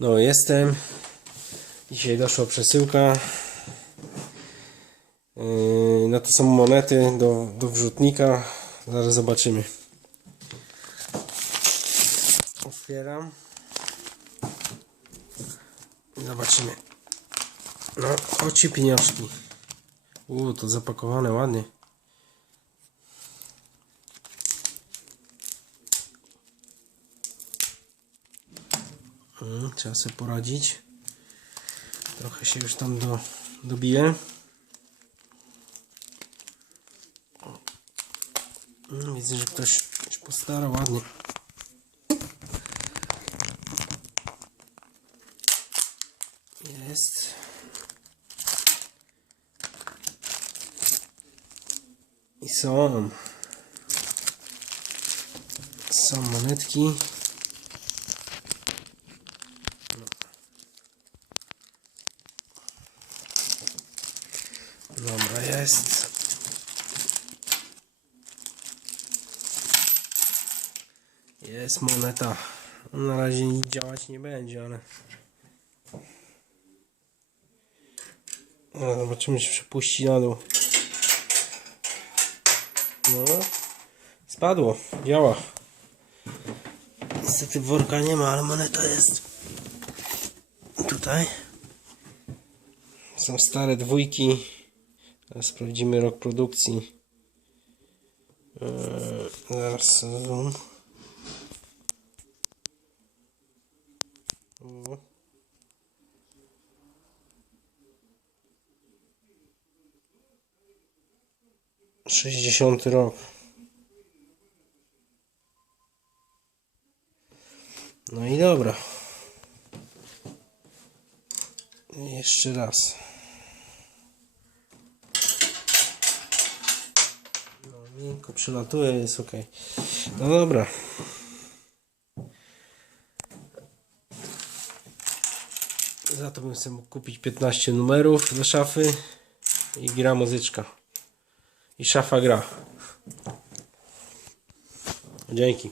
No, jestem. Dzisiaj doszła przesyłka. Yy, No to są monety do, do wrzutnika. Zaraz zobaczymy. Otwieram. Zobaczymy. No, chodźcie pieniążki. U, to zapakowane ładnie. Mm, trzeba sobie poradzić. Trochę się już tam do, dobiję. Mm, widzę, że ktoś się postarał ładnie. Jest. I są. Są monetki. Dobra, jest. Jest moneta. Na razie nic działać nie będzie, ale... No, zobaczymy, czy przepuści na dół. No. Spadło. Działa. Niestety worka nie ma, ale moneta jest. Tutaj. Są stare dwójki. Sprawdzimy rok produkcji. Eee, zaraz zoom. O. Sześćdziesiąty rok. No i dobra. Jeszcze raz. Miękko przelatuje, jest ok. No dobra. Za to bym sobie mógł kupić 15 numerów do szafy i gra muzyczka. I szafa gra. Dzięki.